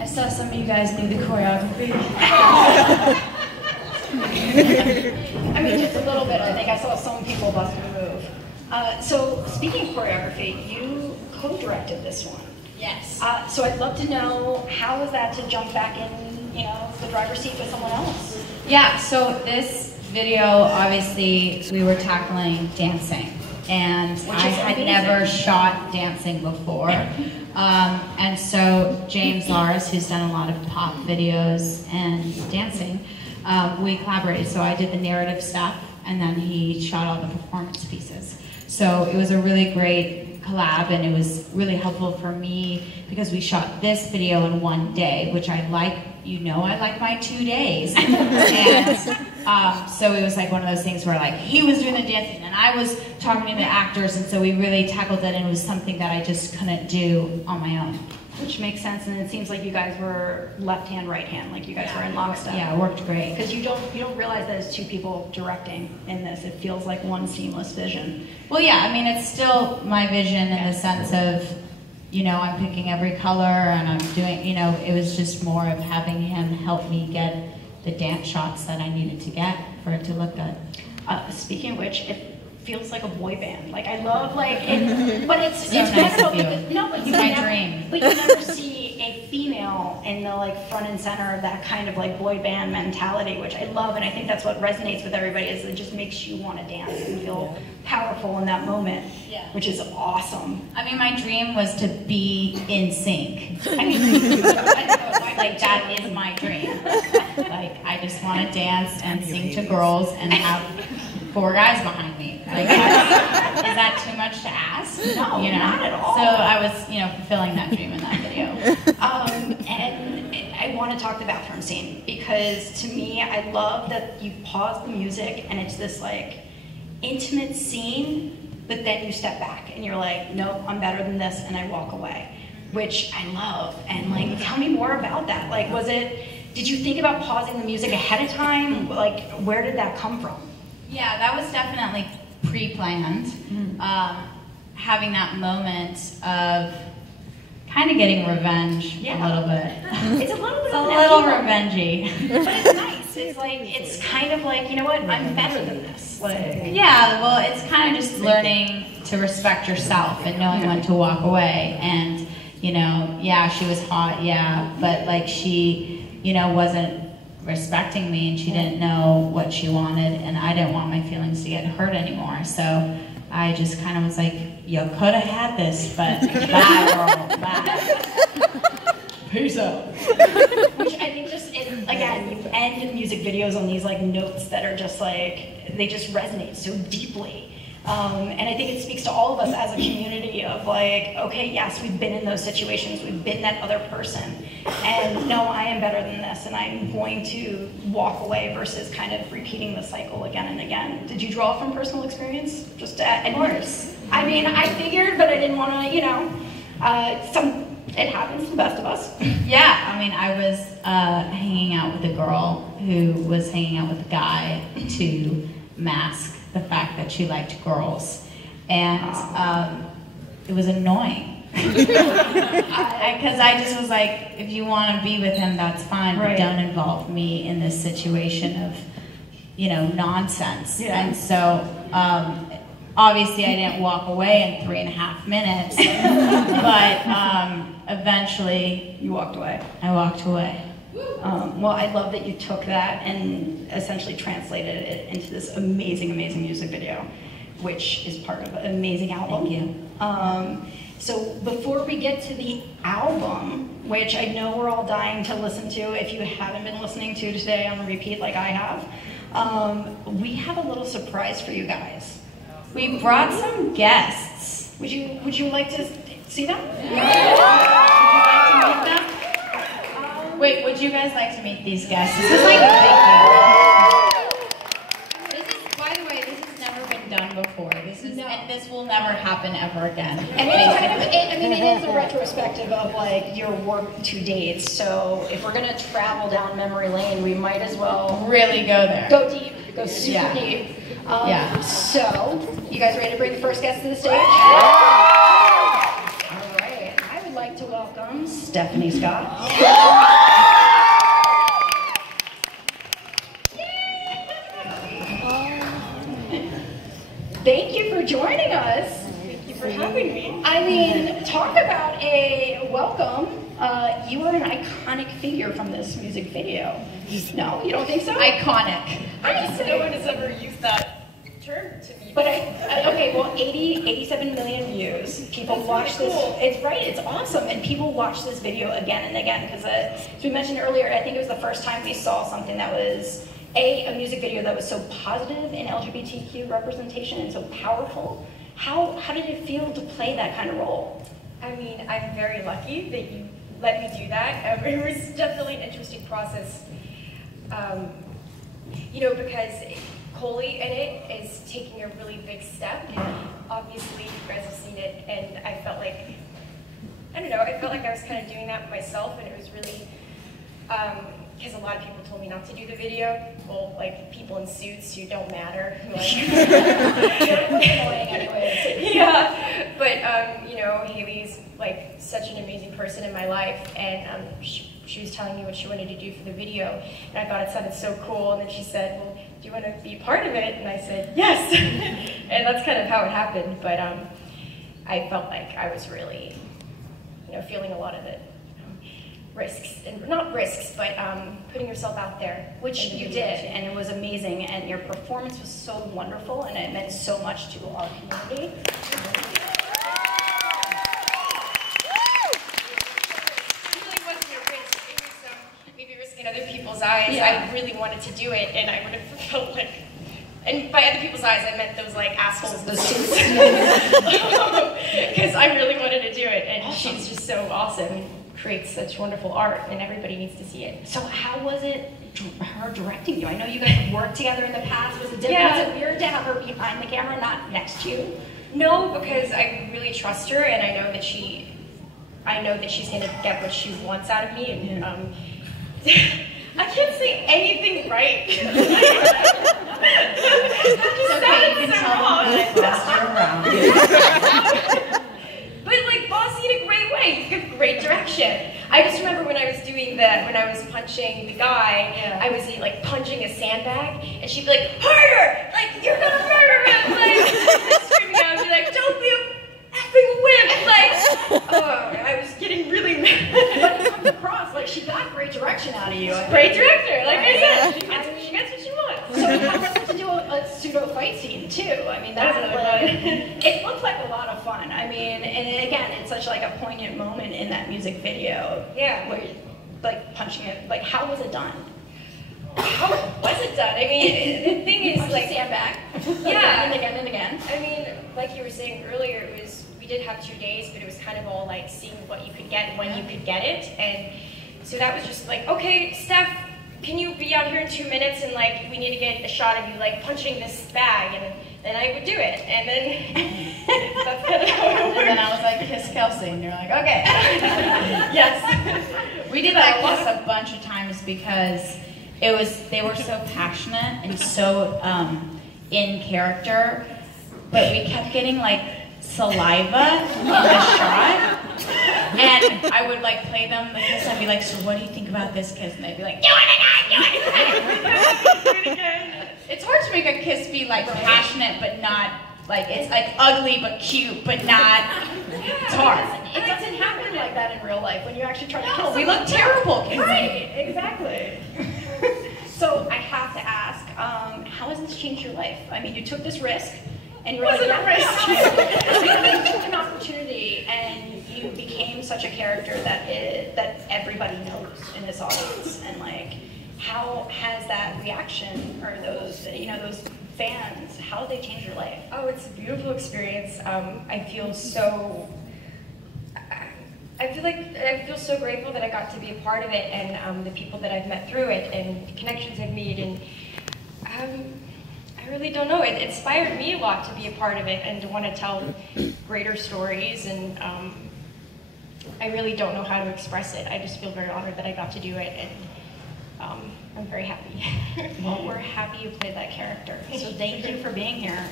I saw some of you guys knew the choreography. I mean, just a little bit. I think I saw some people bust a move. So, speaking of choreography, you co-directed this one. Yes. So I'd love to know, how was that to jump back in, the driver's seat with someone else? Yeah, so this video, obviously, we were tackling dancing. And I had never shot dancing before. And so James Lars, who's done a lot of pop videos and dancing, we collaborated. So I did the narrative stuff, and then he shot all the performance pieces. So it was a really great collab, and it was really helpful for me because we shot this video in one day, which I like, I like my 2 days. And so it was like one of those things where like he was doing the dancing and I was talking to the actors, and so we really tackled it, and it was something that I just couldn't do on my own. Which makes sense, and it seems like you guys were left hand, right hand, like you guys were in lockstep. Yeah, it worked great. Because you don't realize that it's two people directing in this. It feels like one seamless vision. Well, yeah, I mean, it's still my vision in the sense of, I'm picking every color and I'm doing, it was just more of having him help me get the dance shots that I needed to get for it to look good. Speaking of which, it feels like a boy band. Like, I love, like, but it's so nice of you. No, but it's my dream. But you never see a female in the, like, front and center of that kind of, like, boy band mentality, which I love, and I think that's what resonates with everybody, is it just makes you want to dance and feel powerful in that moment, which is awesome. I mean, my dream was to be in sync. I mean, like, that is my dream. Like, I just want to dance and sing to girls and have 4 guys behind me. Like, is that too much to ask? No, not at all. So I was, fulfilling that dream in that video. And I want to talk the bathroom scene, because to me, I love that you pause the music and it's this like intimate scene, but then you step back and you're like, nope, I'm better than this, and I walk away, which I love. And like, tell me more about that. Like, did you think about pausing the music ahead of time? Like, where did that come from? Yeah, that was definitely pre-planned. Having that moment of kind of getting revenge a little bit. It's a little bit it's a little revengey. But it's nice. It's like, it's kind of like, you know what, I'm better than this. Like, yeah, well, it's kind of just learning to respect yourself and knowing when to walk away. And, yeah, she was hot, but like she, wasn't respecting me, and she didn't know what she wanted, and I didn't want my feelings to get hurt anymore. So I just kind of was like, you could have had this, but bye, girl, bye. Peace out. Which I think just, again, you end music videos on these like notes that are just like, they just resonate so deeply. And I think it speaks to all of us as a community of like, okay, yes, we've been in those situations, we've been that other person, and no, I am better than this, and I'm going to walk away versus kind of repeating the cycle again and again. Did you draw from personal experience? Just of course. I mean, I figured, but I didn't want to, it happens to the best of us. Yeah, I mean, I was hanging out with a girl who was hanging out with a guy to mask the fact that she liked girls, and it was annoying because I just was like, if you want to be with him, that's fine, but don't involve me in this situation of nonsense. And so obviously I didn't walk away in 3.5 minutes, but eventually you walked away. I walked away. Well, I love that you took that and essentially translated it into this amazing, amazing music video, which is part of an amazing album. Thank you. So before we get to the album, which I know we're all dying to listen to if you haven't been listening to today on repeat like I have, we have a little surprise for you guys. We brought some guests. Would you like to see them? Yeah. Would you like to meet them? Wait, would you guys like to meet these guests? This is like a big deal. By the way, this has never been done before. And this will never happen ever again. And it's kind of, it is a retrospective of like your work to date. So if we're gonna travel down memory lane, we might as well really go there. Go deep. Go super deep. So, you guys ready to bring the first guest to the stage? All right. I would like to welcome Stephanie Scott. Thank you for joining us. Thank you for having me. I mean, talk about a welcome. You are an iconic figure from this music video. No, you don't think so? Iconic. No one has ever used that term to me. But okay, well, 87 million views. People watch this. Cool. It's right. It's awesome, and people watch this video again and again because, as we mentioned earlier, I think it was the first time we saw something that was a music video that was so positive in LGBTQ representation and so powerful. How did it feel to play that kind of role? I mean, I'm very lucky that you let me do that. It was definitely an interesting process, you know, because Coley in it is taking a really big step. Obviously, you guys have seen it, and I felt like, I don't know, I felt like I was kind of doing that myself, and it was really, because a lot of people told me not to do the video. Well, like people in suits who don't matter. Who Annoying anyways. Yeah, but you know, Hayley's like such an amazing person in my life, and she was telling me what she wanted to do for the video, and I thought it sounded so cool. And then she said, "Well, do you want to be part of it?" And I said, "Yes." And that's kind of how it happened. But I felt like I was really, you know, feeling a lot of it. Risks, and not risks, but putting yourself out there. Which you did, and it was amazing, and your performance was so wonderful, and it meant so much to our community. It really wasn't a risk. It was maybe risking other people's eyes. Yeah. I really wanted to do it, and I would have felt like, and by other people's eyes, I meant those like assholes in the suits. Because I really wanted to do it, and Awesome. she's just so awesome. Creates such wonderful art, and everybody needs to see it. So how was it her directing you? I know you guys have worked together in the past. Was it different? Yeah. Was it weird to have her behind the camera, not next to you? No, because I really trust her, and I know that she's going to get what she wants out of me. And I can't say anything right. It's okay, you can tell them that I bossed you around. But like bossy in a great way. You give great direction. I just remember when I was doing that, when I was punching the guy, I was like punching a sandbag, and she'd be like, "Harder! Like you're gonna murder him!" Like screaming out, and be like, "Don't be a effing wimp!" Like, oh, I was getting really mad. But it comes across like she got great direction out of you. Great director, like I said, she gets what she wants. So you had to do a pseudo fight scene too. I mean, that's That's like, really it looked like a lot of fun. I mean, and again, it's such like a poignant moment in that music video. Yeah. Where you're like punching it. Like, how was it done? How was it done? I mean, the thing is, Punch like, the sandbag. Yeah. and again and again. I mean, like you were saying earlier, it was, we did have 2 days, but it was kind of all like seeing what you could get when you could get it. And so that was just like, okay, Steph, can you be out here in 2 minutes, and like we need to get a shot of you like punching this bag, and then I would do it. And then that's kind of how it And worked. then I was like, "Kiss Kelsey," and you're like, "Okay." Yes. We did that kiss a bunch of times because they were so passionate and so in character, but we kept getting like saliva in the shot, and I would like play them the kiss. I'd be like, "So what do you think about this kiss?" And they'd be like, "Do it again." It's hard to make a kiss be like passionate but not like, it's like ugly but cute but not. It's hard. It doesn't happen like that in real life when you actually try to kill We someone. look terrible kissing. Right, exactly. So I have to ask, how has this changed your life? I mean, you took this risk, and you were like, Wasn't a risk. you took an opportunity, and you became such a character that everybody knows in this audience. And like, how has that reaction, or those fans, how have they changed your life? Oh, it's a beautiful experience. I feel so. I feel so grateful that I got to be a part of it, and the people that I've met through it, and the connections I've made, and I really don't know. It inspired me a lot to be a part of it and to want to tell greater stories, and I really don't know how to express it. I just feel very honored that I got to do it, and I'm very happy. Well, we're happy you played that character. So thank you for being here.